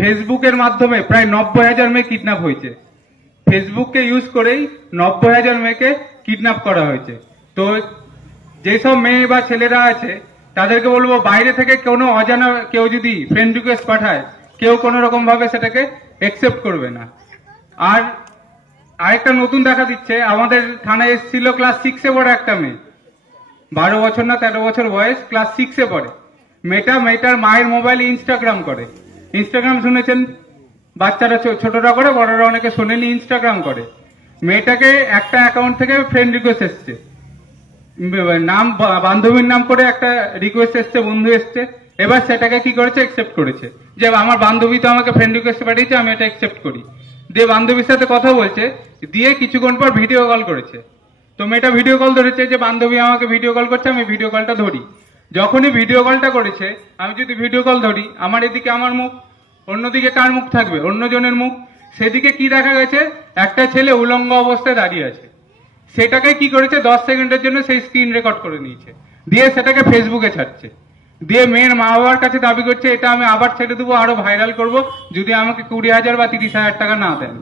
ফেসবুকের মাধ্যমে প্রায় 90,000 মেয়ে কিডন্যাপ হয়েছে। ফেসবুককে ইউজ করেই 90,000 মেয়েকে কিডন্যাপ করা হয়েছে। তো যেসব মেয়ে বা ছেলেরা আছে তাদেরকে বলবো, বাইরে থেকে কোনো অজানা কেউ যদি ফ্রেন্ড রিকোয়েস্ট পাঠায়, কেউ কোনো রকম ভাবে সেটাকে একসেপ্ট করবে না। আর আরেকটা নতুন দেখা দিচ্ছে, আমাদের থানায় এসেছিল ক্লাস 6-এ পড়ে একটা মেয়ে, 12 বছর না 13 বছর বয়স, ক্লাস 6-এ পড়ে। মেয়েটার মায়ের মোবাইলে ইনস্টাগ্রাম করে। ইনস্টাগ্রাম শুনেছেন, বাচ্চারা ছোটরা করে, বড়রা অনেকে শোনেনি, ইনস্টাগ্রাম করে। মেয়েটাকে একটা অ্যাকাউন্ট থেকে ফ্রেন্ড রিকোয়েস্ট এসছে, নাম বান্ধবীর নাম করে একটা রিকোয়েস্ট এসছে, বন্ধু এসছে। এবার সেটাকে কি করেছে, একসেপ্ট করেছে, যে আমার বান্ধবী তো আমাকে ফ্রেন্ড রিকোয়েস্ট পাঠিয়েছে, আমি এটা একসেপ্ট করি। দিয়ে বান্ধবীর সাথে কথা বলছে, দিয়ে কিছুক্ষণ পর ভিডিও কল করেছে। তো মেয়েটা ভিডিও কল ধরেছে, যে বান্ধবী আমাকে ভিডিও কল করছে, আমি ভিডিও কলটা ধরি। যখনই ভিডিও কলটা করেছে, আমি যদি ভিডিও কল ধরি, আমার এদিকে আমার মুখ, অন্যদিকে কার মুখ থাকবে, অন্যজনের মুখ। সেদিকে কি দেখা গেছে, একটা ছেলে উলঙ্গ অবস্থায় দাঁড়িয়ে আছে। সেটাকে কি করেছে, 10 সেকেন্ডের জন্য সেই স্ক্রিন রেকর্ড করে নিয়েছে, দিয়ে সেটাকে ফেসবুকে ছাড়ছে। দিয়ে মেয়ের মা বাবার কাছে দাবি করছে, এটা আমি আবার ছেড়ে দেবো, আরো ভাইরাল করব, যদি আমাকে 20,000 বা 30,000 টাকা না দেন।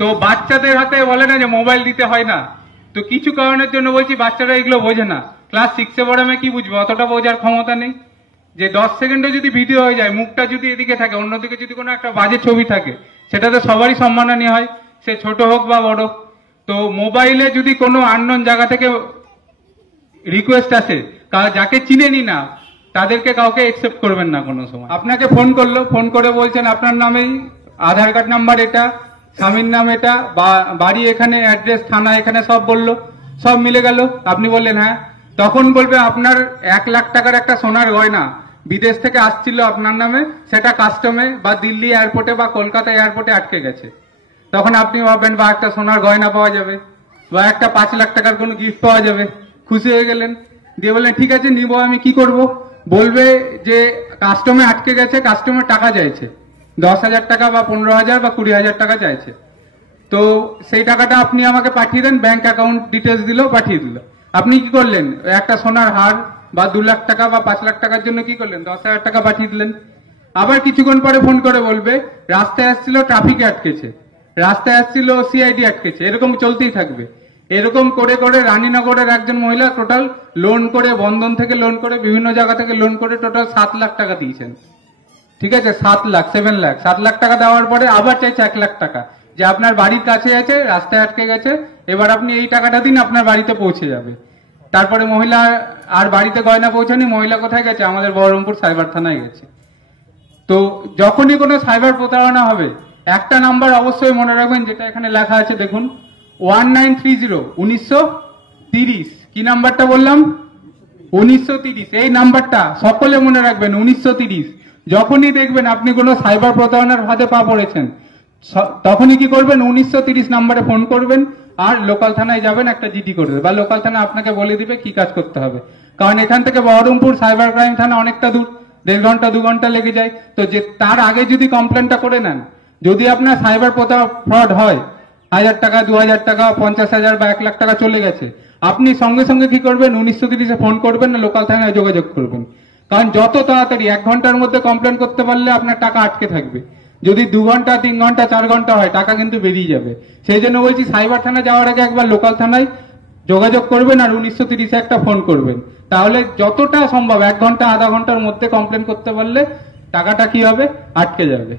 তো বাচ্চাদের হাতে বলে না যে মোবাইল দিতে হয় না, তো কিছু কারণের জন্য বলছি বাচ্চারা এগুলো বোঝে না। ক্লাস 6-এ পড়ে আমি কি বুঝবো, অতটা বোঝার ক্ষমতা নেই। যে 10 সেকেন্ডে যদি ভিডিও হয়ে যায়, মুখটা যদি এদিকে থাকে, অন্যদিকে যদি কোনো একটা বাজে ছবি থাকে, সেটাতে সবারই সম্মানহানি হয়, সে ছোট হোক বা বড়। তো মোবাইলে যদি কোনো আননোন জায়গা থেকে রিকোয়েস্ট আসে, যাকে চিনেনি না, তাদেরকে কাউকে একসেপ্ট করবেন না কোনো সময়। আপনাকে ফোন করলো, ফোন করে বলছেন আপনার নামেই আধার কার্ড নাম্বার এটা, স্বামীর নাম এটা, বাড়ি এখানে, অ্যাড্রেস থানা এখানে, সব বললো, সব মিলে গেল। আপনি বললেন হ্যাঁ। তখন বলবে আপনার 1 লাখ টাকার একটা সোনার গয়না বিদেশ থেকে আসছিল আপনার নামে, সেটা কাস্টমে বা দিল্লি এয়ারপোর্টে বা কলকাতা এয়ারপোর্টে আটকে গেছে। তখন আপনি ভাববেন বা একটা সোনার গয়না পাওয়া যাবে, বা একটা 5 লাখ টাকার কোনো গিফট পাওয়া যাবে, খুশি হয়ে গেলেন। দিয়ে বললেন ঠিক আছে নিব, আমি কি করব? বলবে যে কাস্টমে আটকে গেছে, কাস্টমের টাকা চাইছে, 10,000 টাকা বা 15,000 বা 20,000 টাকা চাইছে। তো সেই টাকাটা আপনি আমাকে পাঠিয়ে দেন, ব্যাংক অ্যাকাউন্ট ডিটেলস দিল, পাঠিয়ে দিল। আপনি কি করলেন, একটা সোনার হার বা 2 লাখ টাকা বা 5 লাখ টাকার জন্য কি করলেন, 10,000 টাকা পাঠিয়ে দিলেন। আবার কিছুক্ষণ পরে ফোন করে বলবে রাস্তায় আসছিল, ট্রাফিকে আটকেছে, রাস্তায় আসছিল, সিআইডি আটকেছে, এরকম চলতেই থাকবে। এরকম করে করে রানীনগরের একজন মহিলা টোটাল লোন করে, বন্ধন থেকে লোন করে, বিভিন্ন জায়গা থেকে লোন করে টোটাল 7 লাখ টাকা দিয়েছেন। ঠিক আছে, 7 লাখ, 7 লাখ, 7 লাখ টাকা দেওয়ার পরে আবার চাইছে 1 লাখ টাকা, যে আপনার বাড়ির কাছে আছে, রাস্তায় আটকে গেছে, এবার আপনি এই টাকাটা দিন, আপনার বাড়িতে পৌঁছে যাবে। তারপরে মহিলা আর বাড়িতে গয়না পৌঁছানি, মহিলা কোথায় গেছে, আমাদের বহরমপুর সাইবার থানায় গেছে। তো যখনই কোনো সাইবার প্রতারণা হবে, একটা নাম্বার অবশ্যই মনে রাখবেন, যেটা এখানে লেখা আছে দেখুন, 1930, 1930। কি নাম্বারটা বললাম, 1930। এই নাম্বারটা সকলে মনে রাখবেন, 1930। যখনই দেখবেন আপনি কোনো সাইবার প্রতারণার ফাঁদে পা পড়েছেন, তখনই কি করবেন, 1930 নাম্বারে ফোন করবেন, আর লোকাল থানায় যাবেন, একটা জিডি করবে, বা লোকাল থানা আপনাকে বলে দিবে কি কাজ করতে হবে। কারণ এখান থেকে বহরমপুর সাইবার ক্রাইম থানা অনেকটা দূর, 1.5 ঘন্টা 2 ঘন্টা লেগে যায়। তো যে তার আগে যদি কমপ্লেনটা করে নেন, যদি আপনার সাইবার ফ্রড হয়, 1000 টাকা, 2000 টাকা, 50,000 বা 1 লাখ টাকা চলে গেছে, আপনি সঙ্গে সঙ্গে কি করবেন, 1930-এ ফোন করবেন না, লোকাল থানায় যোগাযোগ করবেন। কারণ যত তাড়াতাড়ি, 1 ঘন্টার মধ্যে কমপ্লেন করতে পারলে আপনার টাকা আটকে থাকবে। যদি 2 ঘন্টা, 3 ঘন্টা, 4 ঘন্টা হয়, টাকা কিন্তু বেরিয়ে যাবে। সেই জন্য বলছি, সাইবার থানা যাওয়ার আগে একবার লোকাল থানায় যোগাযোগ করবেন, আর 1930-এ একটা ফোন করবেন। তাহলে যতটা সম্ভব 1 ঘন্টা, আধা ঘন্টার মধ্যে কমপ্লেন করতে পারলে টাকাটা কি হবে, আটকে যাবে।